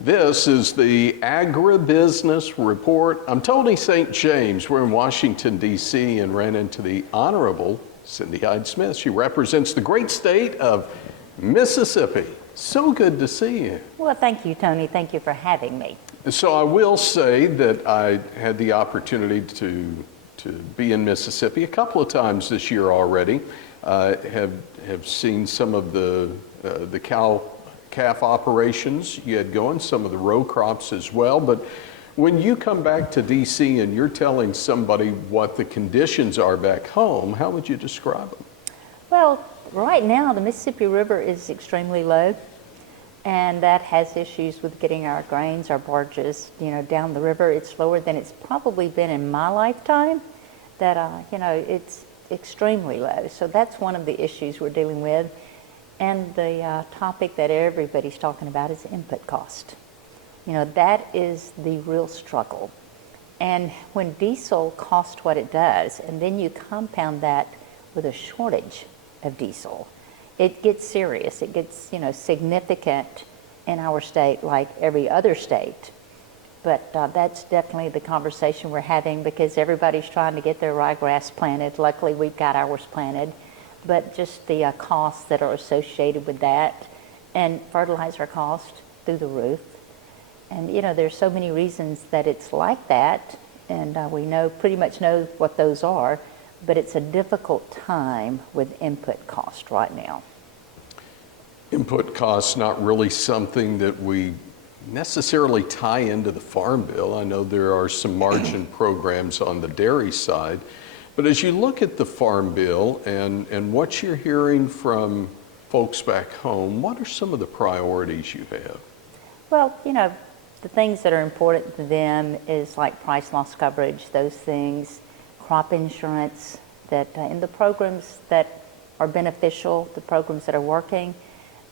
This is the Agribusiness Report. I'm Tony St. James. We're in Washington, D.C. and ran into the Honorable Cindy Hyde-Smith. She represents the great state of Mississippi. So good to see you. Well, thank you, Tony. Thank you for having me. So I will say that I had the opportunity to be in Mississippi a couple of times this year already. Have seen some of the calf operations you had going, some of the row crops as well. But when you come back to DC and you're telling somebody what the conditions are back home, how would you describe them? Well, right now the Mississippi River is extremely low, and that has issues with getting our grains, our barges, down the river. It's lower than it's probably been in my lifetime. That it's extremely low. So that's one of the issues we're dealing with. And the topic that everybody's talking about is input cost. That is the real struggle. And when diesel costs what it does, and then you compound that with a shortage of diesel, it gets serious. It gets, significant in our state like every other state. But that's definitely the conversation we're having, because everybody's trying to get their ryegrass planted. Luckily, we've got ours planted. But just the costs that are associated with that, and fertilizer cost through the roof. And there's so many reasons that it's like that, and we pretty much know what those are, but it's a difficult time with input cost right now. Input costs not really something that we necessarily tie into the Farm Bill. I know there are some margin programs on the dairy side. But as you look at the Farm Bill and what you're hearing from folks back home, what are some of the priorities you have? Well, the things that are important to them is like price loss coverage, those things, crop insurance, that in the programs that are beneficial, the programs that are working.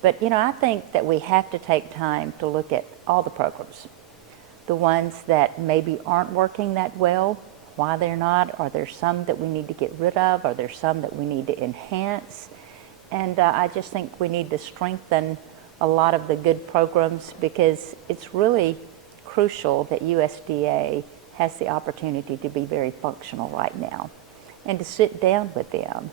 But, I think that we have to take time to look at all the programs. The ones that maybe aren't working that well, why they're not. Are there some that we need to get rid of? Are there some that we need to enhance? And I just think we need to strengthen a lot of the good programs, because it's really crucial that USDA has the opportunity to be very functional right now, and to sit down with them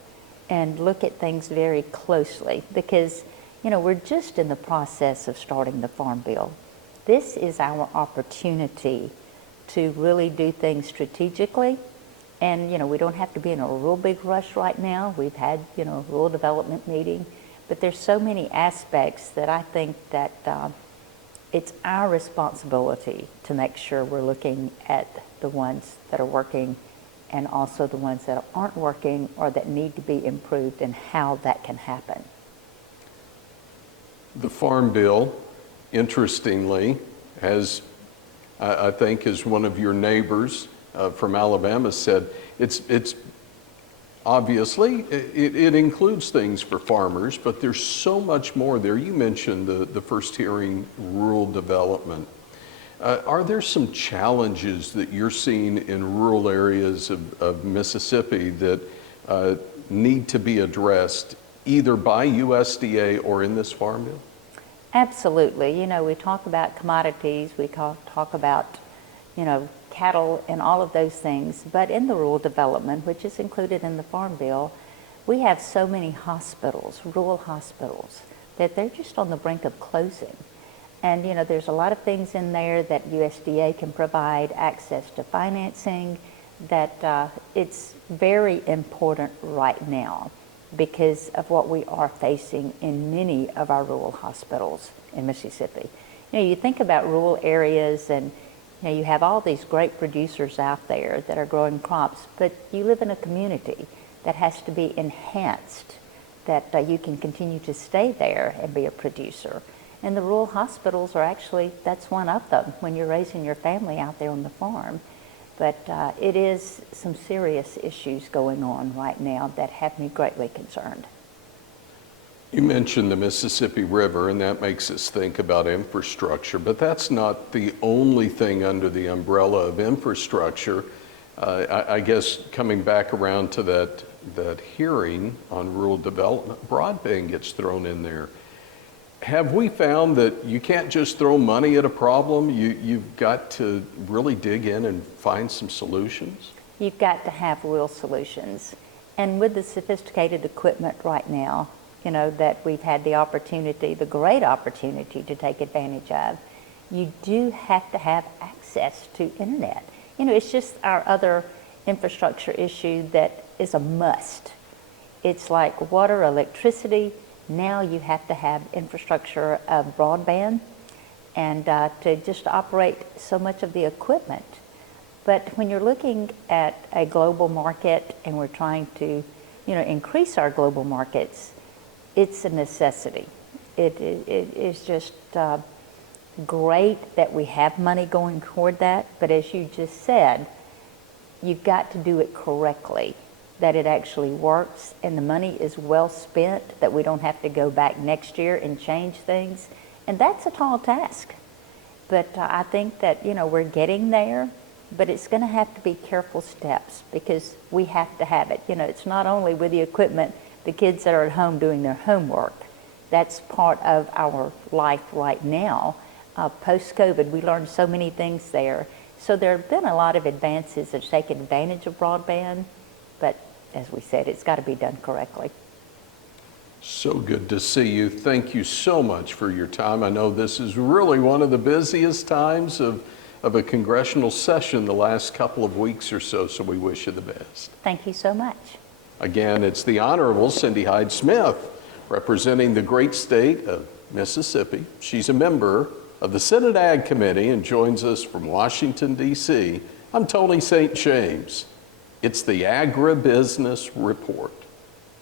and look at things very closely, because we're just in the process of starting the Farm Bill. This is our opportunity to really do things strategically. And, we don't have to be in a real big rush right now. We've had, a rural development meeting. But there's so many aspects that I think that it's our responsibility to make sure we're looking at the ones that are working, and also the ones that aren't working or that need to be improved, and how that can happen. The Farm Bill, interestingly, has, I think, as one of your neighbors from Alabama said, it's obviously, it includes things for farmers, but there's so much more there. You mentioned the first hearing, rural development. Are there some challenges that you're seeing in rural areas of Mississippi that need to be addressed either by USDA or in this Farm Bill? Absolutely. We talk about commodities, we talk about, cattle and all of those things, but in the rural development, which is included in the Farm Bill, we have so many hospitals, rural hospitals, that they're just on the brink of closing. And, there's a lot of things in there that USDA can provide, access to financing, that it's very important right now, because of what we are facing in many of our rural hospitals in Mississippi. You think about rural areas, and you have all these great producers out there that are growing crops, but you live in a community that has to be enhanced, that you can continue to stay there and be a producer. And the rural hospitals are actually, that's one of them when you're raising your family out there on the farm. But it is some serious issues going on right now that have me greatly concerned. You mentioned the Mississippi River, and that makes us think about infrastructure, but that's not the only thing under the umbrella of infrastructure. I guess coming back around to that hearing on rural development, broadband gets thrown in there. Have we found that you can't just throw money at a problem? You've got to really dig in and find some solutions? You've got to have real solutions. And with the sophisticated equipment right now, you know, that we've had the opportunity, the great opportunity to take advantage of, you do have to have access to internet. You know, it's just our other infrastructure issue that is a must. It's like water, electricity. Now you have to have infrastructure of broadband and to just operate so much of the equipment. But when you're looking at a global market and we're trying to, you know, increase our global markets, it's a necessity. It is just great that we have money going toward that, but as you just said, you've got to do it correctly, that it actually works and the money is well spent, that we don't have to go back next year and change things. And that's a tall task. But I think that, you know, we're getting there, but it's going to have to be careful steps because we have to have it. You know, it's not only with the equipment, the kids that are at home doing their homework. That's part of our life right now. Post-COVID, we learned so many things there. So there have been a lot of advances that take advantage of broadband, but as we said, it's got to be done correctly. So good to see you. Thank you so much for your time. I know this is really one of the busiest times of a congressional session the last couple of weeks or so, so we wish you the best. Thank you so much. Again, it's the Honorable Cindy Hyde-Smith, representing the great state of Mississippi. She's a member of the Senate Ag Committee and joins us from Washington, D.C. I'm Tony St. James. It's the Agribusiness Report.